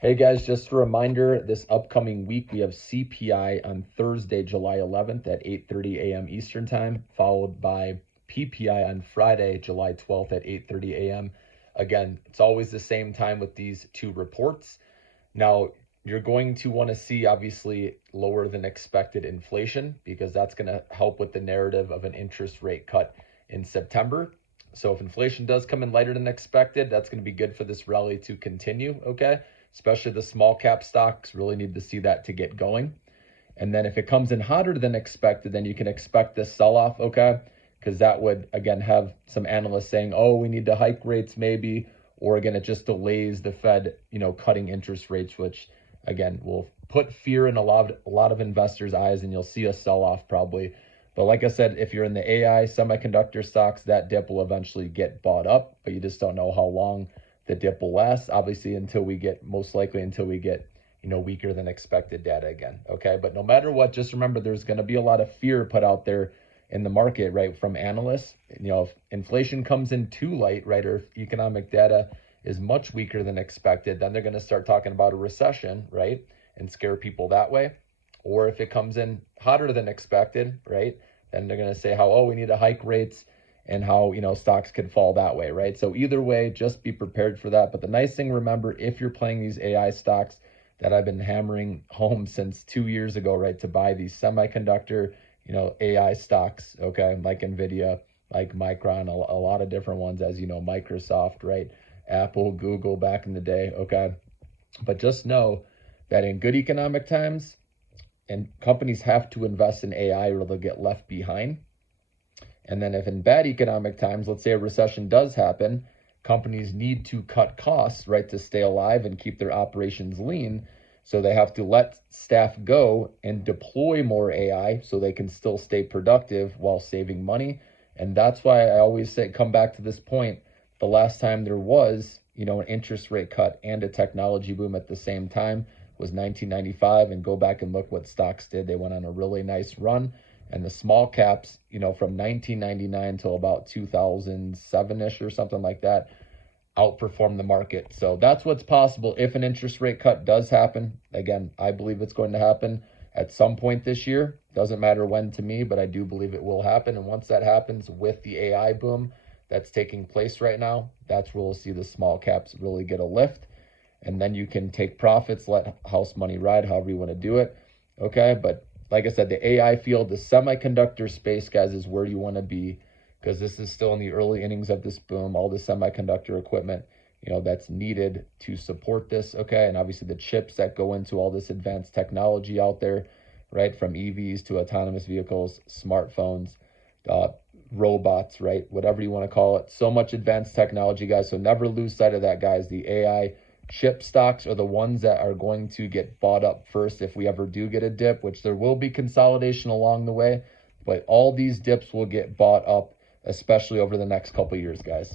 Hey guys, just a reminder, this upcoming week we have CPI on Thursday, July 11th at 8:30 a.m. Eastern Time, followed by PPI on Friday, July 12th at 8:30 a.m. Again, it's always the same time with these two reports. Now, you're going to want to see obviously lower than expected inflation because that's going to help with the narrative of an interest rate cut in September. So if inflation does come in lighter than expected, that's going to be good for this rally to continue, okay? Especially the small cap stocks really need to see that to get going. And then if it comes in hotter than expected, then you can expect this sell off, okay? Because that would, again, have some analysts saying, oh, we need to hike rates maybe, or again, it just delays the Fed, cutting interest rates, which again will put fear in a lot of investors' eyes, and you'll see a sell off probably. But like I said, if you're in the AI semiconductor stocks, that dip will eventually get bought up, but you just don't know how long the dip will last. Obviously, most likely until we get weaker than expected data again. Okay. But no matter what, just remember there's going to be a lot of fear put out there in the market, right, from analysts. If inflation comes in too light, right, or if economic data is much weaker than expected, then they're going to start talking about a recession, right, and scare people that way. Or if it comes in hotter than expected, right, then they're going to say how, oh, we need to hike rates and how, stocks could fall that way, right? So either way, just be prepared for that. But the nice thing, remember, if you're playing these AI stocks that I've been hammering home since 2 years ago, right, to buy these semiconductor, AI stocks, okay, like Nvidia, like Micron, a lot of different ones, as you know, Microsoft, right, Apple, Google back in the day, okay. But just know that in good economic times, and companies have to invest in AI or they'll get left behind. And then if in bad economic times, let's say a recession does happen, companies need to cut costs, right, to stay alive and keep their operations lean. So they have to let staff go and deploy more AI so they can still stay productive while saving money. And that's why I always say, come back to this point. The last time there was, an interest rate cut and a technology boom at the same time was 1995. And go back and look what stocks did. They went on a really nice run. And the small caps, from 1999 till about 2007-ish or something like that, outperformed the market. So that's what's possible if an interest rate cut does happen. Again, I believe it's going to happen at some point this year. Doesn't matter when to me, but I do believe it will happen. And once that happens with the AI boom that's taking place right now, that's where we'll see the small caps really get a lift. And then you can take profits, let house money ride, however you want to do it. Okay. But like I said, the AI field, the semiconductor space, guys, is where you want to be because this is still in the early innings of this boom. All the semiconductor equipment, that's needed to support this. Okay. And obviously the chips that go into all this advanced technology out there, right, from EVs to autonomous vehicles, smartphones, uh, robots, right, whatever you want to call it. So much advanced technology, guys. So never lose sight of that, guys. The AI chip stocks are the ones that are going to get bought up first if we ever do get a dip, which there will be consolidation along the way, but all these dips will get bought up, especially over the next couple of years, guys.